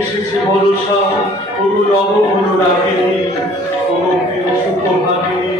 এসেছে ভরসা অনুরব অনুরাগিনী অনুপ্রিয় সুখভাগিনী।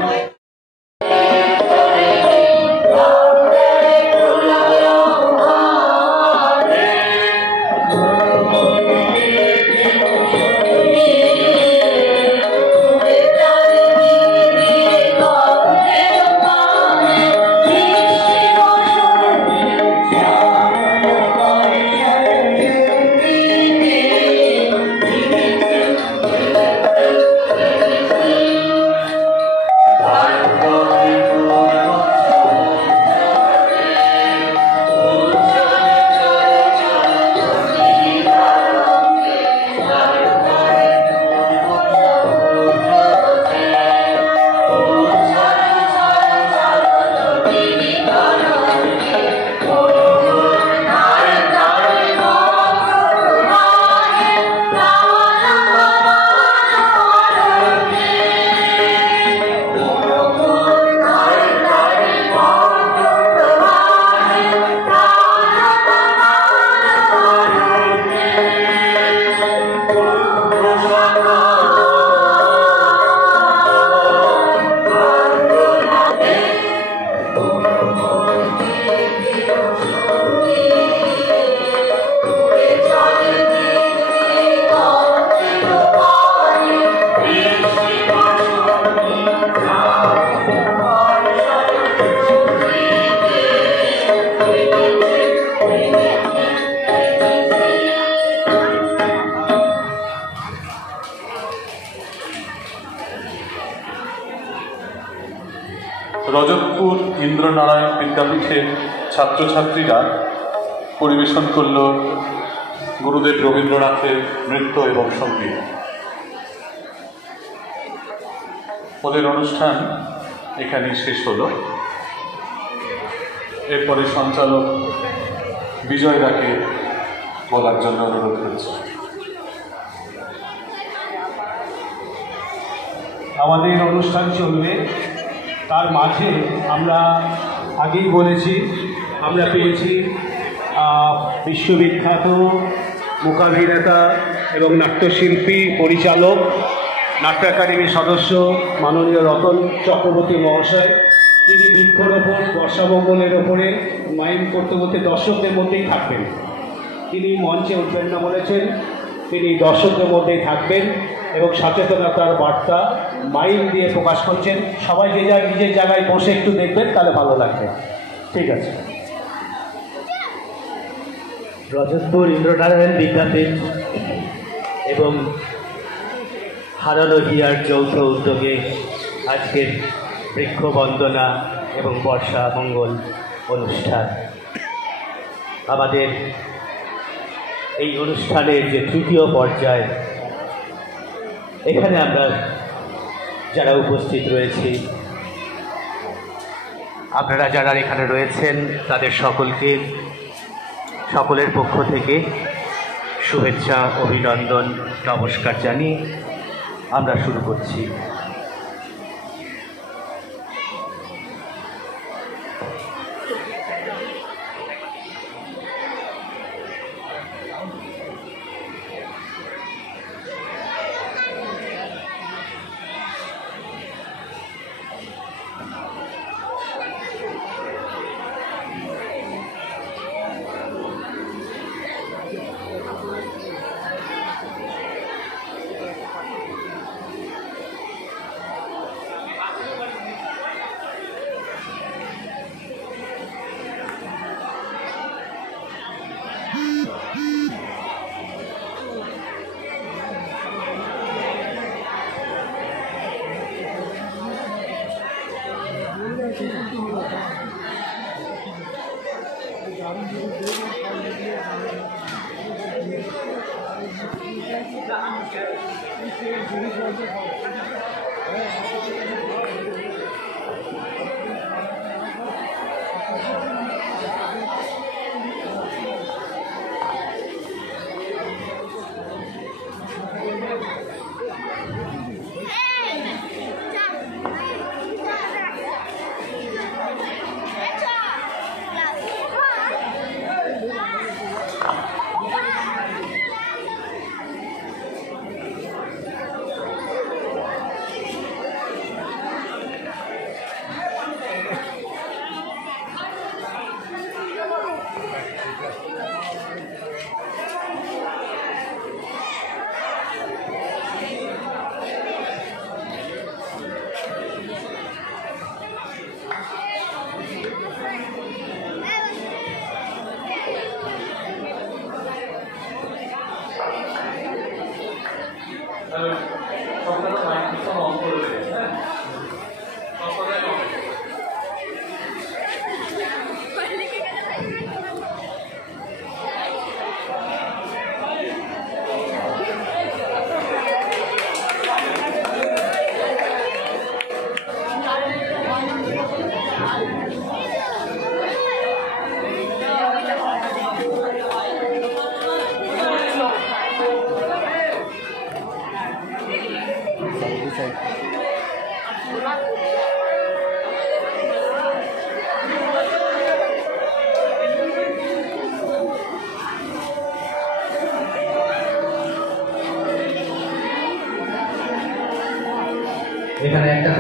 রজতপুর ইন্দ্রনারায়ণ বিদ্যাপীঠের ছাত্রছাত্রীরা পরিবেশন করল গুরুদেব রবীন্দ্রনাথের নৃত্য এবং সঙ্গীত। ওদের অনুষ্ঠান এখানেই শেষ হলো। এরপরে সঞ্চালক বিজয় দাকে বলার জন্য অনুরোধ করছি। আমাদের অনুষ্ঠান চলবে, তার মাঝে আমরা আগেই বলেছি আমরা পেয়েছি বিশ্ববিখ্যাত মূকাভিনেতা এবং নাট্যশিল্পী পরিচালক নাট্য একাডেমির সদস্য মাননীয় রতন চক্রবর্তী মহাশয়। তিনি বৃক্ষরোপণ বর্ষামঙ্গলের ওপরে মাইম করতে করতে দর্শকদের মধ্যেই থাকবেন। তিনি মঞ্চে উঠবেন না বলেছেন, তিনি দর্শকদের মধ্যেই থাকবেন এবং সচেতনতার বার্তা মাইম দিয়ে প্রকাশ করছেন। সবাই যে যার নিজের জায়গায় বসে একটু দেখবেন, তাহলে ভালো লাগবে। ঠিক আছে। রজতপুর ইন্দ্রনারায়ণ বিদ্যাপীঠ এবং হারানো হিয়ার যৌথ উদ্যোগে আজকের বৃক্ষবন্দনা এবং বর্ষা মঙ্গল অনুষ্ঠান। আমাদের এই অনুষ্ঠানের যে তৃতীয় পর্যায়, এখানে আমরা যারা উপস্থিত রয়েছি, আপনারা যারা এখানে রয়েছেন, তাদের সকলকে সকলের পক্ষ থেকে শুভেচ্ছা, অভিনন্দন, নমস্কার জানিয়ে আমরা শুরু করছি।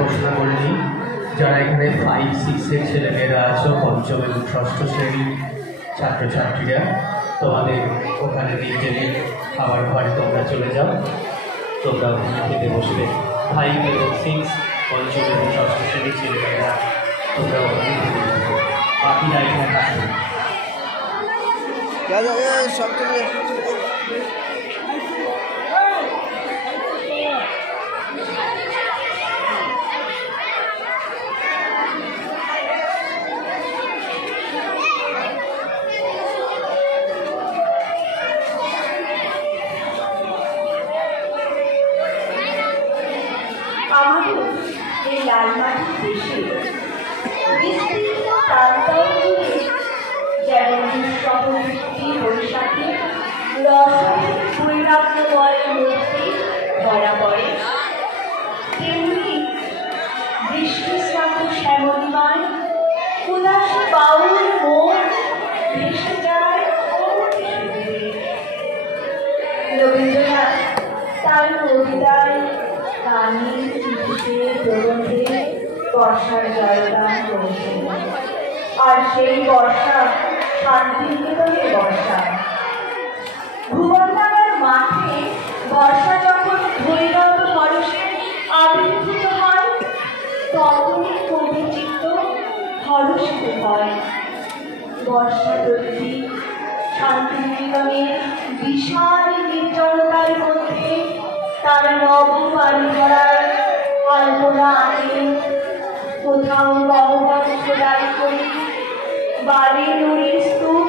ঘোষণা করে নিই, যারা এখানে 5-6-এর ছেলেমেয়েরা আছো, পঞ্চম এবং ষষ্ঠ শ্রেণীর ছাত্রছাত্রীরা, তোমাদের ওখানে 3 খাবার ঘরে তোমরা চলে যাও, তোমরা ওখানে খেতে বসবে। 5 এবং 6 পঞ্চম এবং ষষ্ঠ শ্রেণীর ছেলেমেয়েরা তোমরা ওখানে খেতে বসবে, বাকিরা এখানে থাকবে। আমাদের এই লাল মাটির দেশে বিস্তৃত প্রান্তর জুড়ে যেমন দুঃসহ বৃষ্টি বৈশাখে রসের বৈরাগ্যময় মূর্তি ধরা পড়ে, তেমনি বৃষ্টিস্নাত শ্যামলিমায় উল্লাসে বাউল মন ভেসে যায় অতি সুদূরে। রবীন্দ্রনাথ তার কবিতায় গানের চিঠিতে প্রবন্ধে বর্ষার জয়গান করেছেন, আর সেই বর্ষা শান্তিনিকেতনের বর্ষা। ভুবনডাঙ্গার মাঠে বর্ষা যখন ভৈরব হরষে আবির্ভূত হয়, তখনই কবিচিত্ত হরষিত হয়। বর্ষা প্রতি শান্তিনিকেতনের বিশাল নির্জনতার মধ্যে তার নব বাড়ি করার কল্পনা আঁকে। কোথাও গহ্বর খোদাই করে বাড়ি নুড়ির স্তূপ